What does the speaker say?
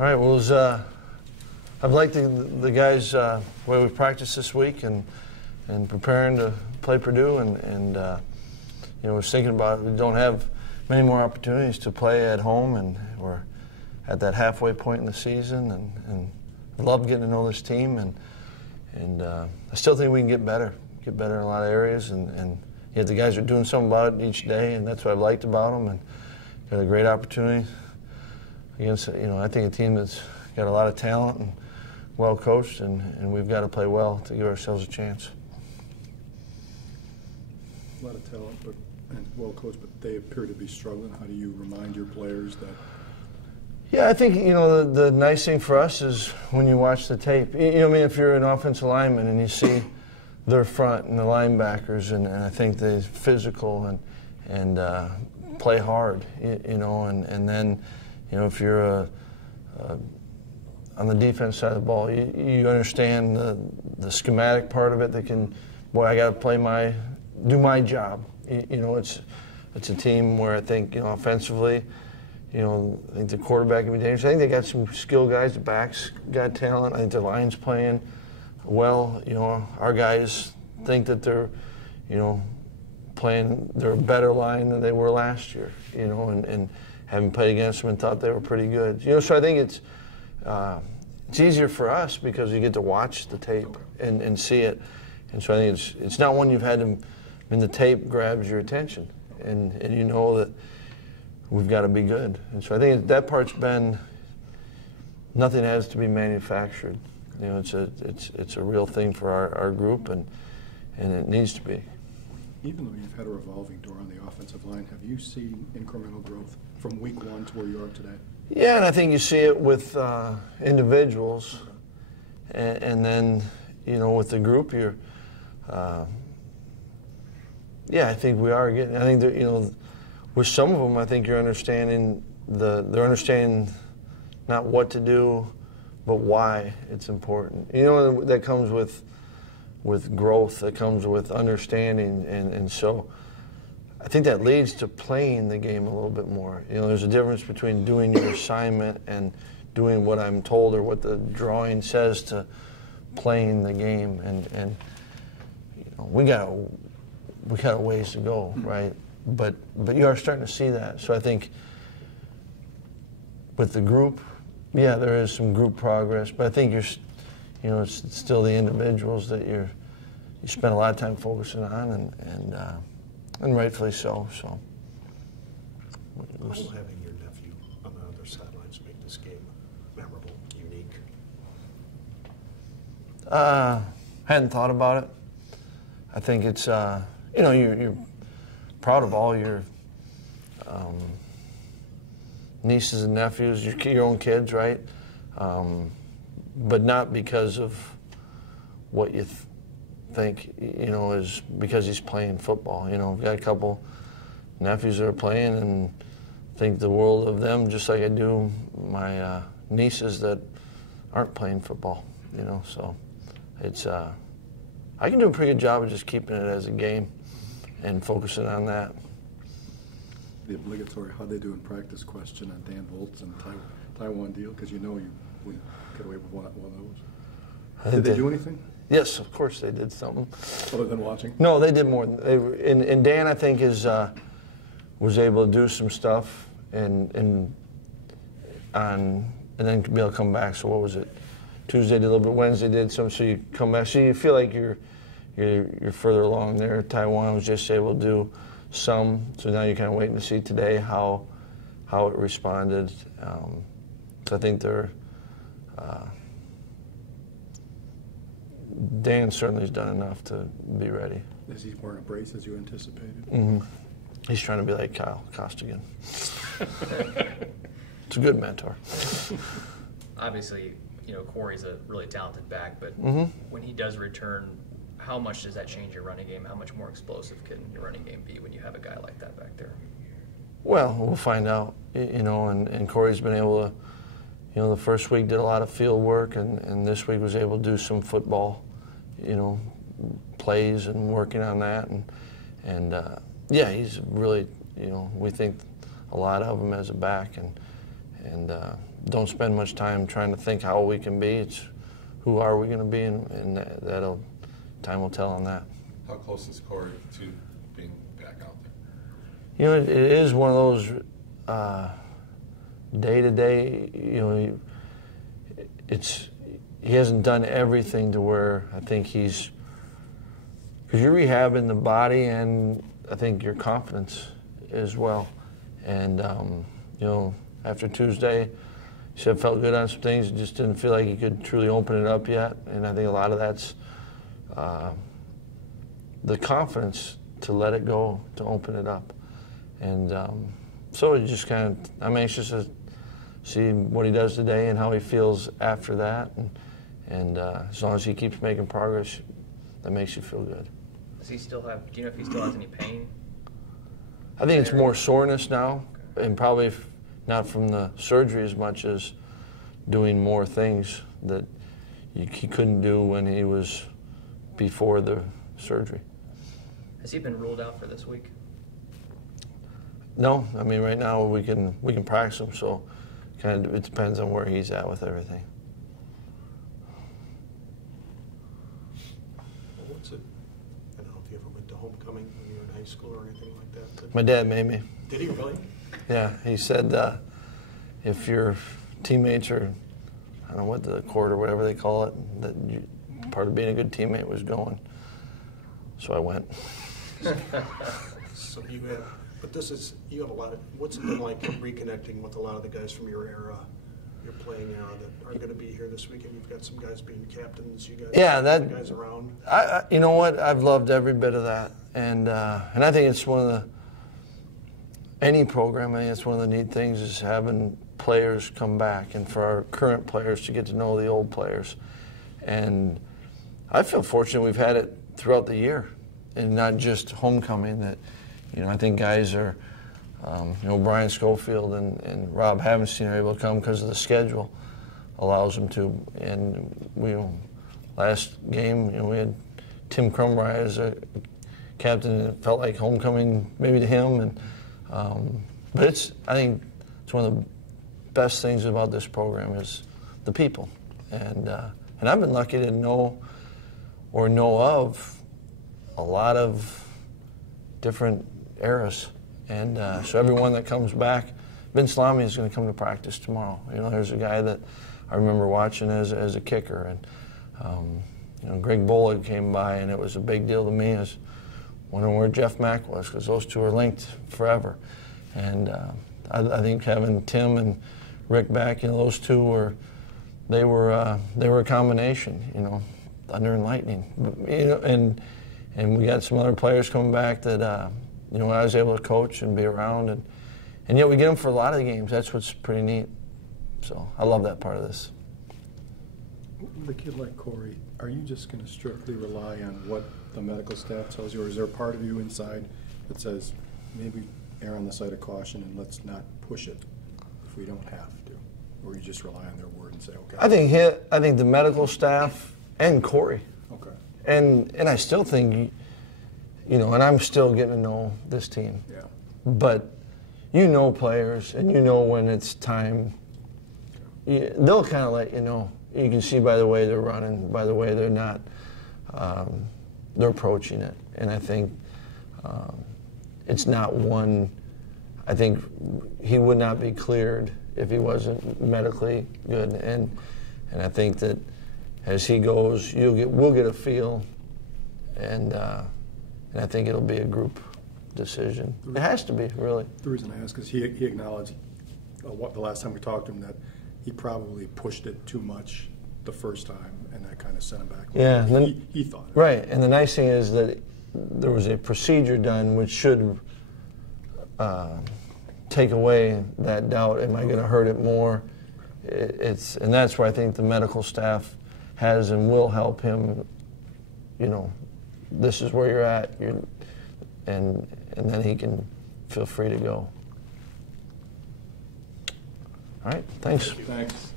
All right, well, I've liked the guys' way we practiced this week and preparing to play Purdue, and you know, was thinking about it. We don't have many more opportunities to play at home, and we're at that halfway point in the season, and I love getting to know this team, and I still think we can get better in a lot of areas, and yet the guys are doing something about it each day, and that's what I've liked about them, and got a great opportunity against, you know, I think a team that's got a lot of talent and well coached, and we've got to play well to give ourselves a chance. A lot of talent, and well coached, but they appear to be struggling. How do you remind your players that? Yeah, I think, you know, the nice thing for us is when you watch the tape. You know, I mean, if you're an offensive lineman and you see their front and the linebackers, and I think they're physical and play hard, you know, and then, you know, if you're on the defense side of the ball, you understand the schematic part of it. That can, boy, I got to do my job. You know, it's a team where I think, you know, offensively, you know, I think the quarterback can be dangerous. I think they got some skilled guys. The backs got talent. I think the line's playing well. You know, our guys think that they're, you know, they're a better line than they were last year. You know, and having played against them and thought they were pretty good. You know, so I think it's easier for us because you get to watch the tape and see it. And so I think it's not one you've had to, the tape grabs your attention, and you know that we've got to be good. And so I think that part's been, nothing has to be manufactured. You know, it's a real thing for our group, and it needs to be. Even though you've had a revolving door on the offensive line, have you seen incremental growth from week one to where you are today? Yeah, and I think you see it with individuals, and then, you know, with the group, you're, yeah, I think we are getting, I think that, you know, with some of them, I think you're understanding they're understanding not what to do, but why it's important. You know, that comes with growth, that comes with understanding, and so I think that leads to playing the game a little bit more. You know, there's a difference between doing your assignment and doing what I'm told or what the drawing says to playing the game, and you know, we got a ways to go, right? But you are starting to see that. So I think with the group, yeah, there is some group progress, but I think you know, it's still the individuals that you spend a lot of time focusing on, and rightfully so. So. How will having your nephew on the other sidelines make this game memorable, unique? Hadn't thought about it. I think it's you know, you're proud of all your nieces and nephews, your own kids, right? But not because of what you think, you know, is because he's playing football. You know, I've got a couple nephews that are playing and think the world of them, just like I do my nieces that aren't playing football. You know, so it's I can do a pretty good job of just keeping it as a game and focusing on that. The obligatory "how'd they do in practice" question on Dan Volt's and Taiwan deal, because you know you wouldn't get away with one of those. Did they do anything? Yes, of course they did something. Other than watching? No, they did more. And Dan, I think, was able to do some stuff and then be able to come back. So what was it? Tuesday did a little bit. Wednesday did some. So you come back. So you feel like you're further along there. Taiwan was just able to do some. So now you're kind of waiting to see today how it responded. So I think they're. Dan certainly has done enough to be ready. Is he wearing a brace as you anticipated? Mm-hmm. He's trying to be like Kyle Costigan. It's a good mentor. Obviously, you know, Corey's a really talented back, but when he does return, how much does that change your running game? How much more explosive can your running game be when you have a guy like that back there? Well, we'll find out, you know, and Corey's been able to, you know, the first week did a lot of field work, and this week was able to do some football, you know, plays and working on that, and yeah, he's really, you know, we think a lot of him as a back, and don't spend much time trying to think how we can be. It's who are we going to be, and that'll time will tell on that. How close is Corey to being back out there? You know, it is one of those day-to-day, you know, he hasn't done everything to where I think he's, because you're rehabbing the body and I think your confidence as well. And, you know, after Tuesday, he said felt good on some things, just didn't feel like he could truly open it up yet. And I think a lot of that's the confidence to let it go, to open it up. And so it just kind of, I'm anxious to see what he does today and how he feels after that. And as long as he keeps making progress, that makes you feel good. Does he still have, do you know if he still has any pain? I think it's more soreness now, and probably not from the surgery as much as doing more things that he couldn't do when he was before the surgery. Has he been ruled out for this week? No, I mean right now we can practice him, so kind of it depends on where he's at with everything. What's it? I don't know if you ever went to homecoming when you were in high school or anything like that. My dad made me. Did he really? Yeah, he said if your teammates are, I don't know what the court or whatever they call it, that part of being a good teammate was going. So I went. So you have, but this is, you have a lot of, what's it been like reconnecting with a lot of the guys from your era, your playing era that are going to be here this weekend? You've got some guys being captains, you guys, yeah, the guys around. You know what? I've loved every bit of that, and I think it's one of any program. I think it's one of the neat things is having players come back, and for our current players to get to know the old players. And I feel fortunate we've had it throughout the year, and not just homecoming. That, you know, I think guys are, you know, Brian Schofield and Rob Havenstein are able to come because of the schedule allows them to. And we, last game, you know, we had Tim Crumry as a captain, and it felt like homecoming maybe to him. And but I think it's one of the best things about this program is the people, and I've been lucky to know of a lot of different eras, and so everyone that comes back, Vince Lamy is going to come to practice tomorrow. You know, there's a guy that I remember watching as a kicker, and you know, Greg Bollig came by, and it was a big deal to me as wondering where Jeff Mack was, because those two are linked forever. And I think having Tim and Rick back, you know, those two were a combination, you know, thunder and lightning. You know, and we got some other players coming back that you know, I was able to coach and be around, and yet we get them for a lot of the games. That's what's pretty neat. So I love that part of this. With a kid like Corey, are you just going to strictly rely on what the medical staff tells you, or is there a part of you inside that says maybe err on the side of caution and let's not push it if we don't have to, or you just rely on their word and say, okay? I think the medical staff and Corey. Okay. And I still think, you know, and I'm still getting to know this team. Yeah. But you know players, and you know when it's time. They'll kind of let you know. You can see by the way they're running, by the way they're not, they're approaching it. And I think it's not one, I think he would not be cleared if he wasn't medically good. And I think that as he goes, we'll get a feel, and I think it'll be a group decision. It has to be, really. The reason I ask is he acknowledged the last time we talked to him that he probably pushed it too much the first time, and that kind of sent him back. Yeah, he thought. Right, and the nice thing is that there was a procedure done which should take away that doubt. Am I going to hurt it more? And that's where I think the medical staff has and will help him. You know, this is where you're at, and then he can feel free to go. All right, thanks. Thanks.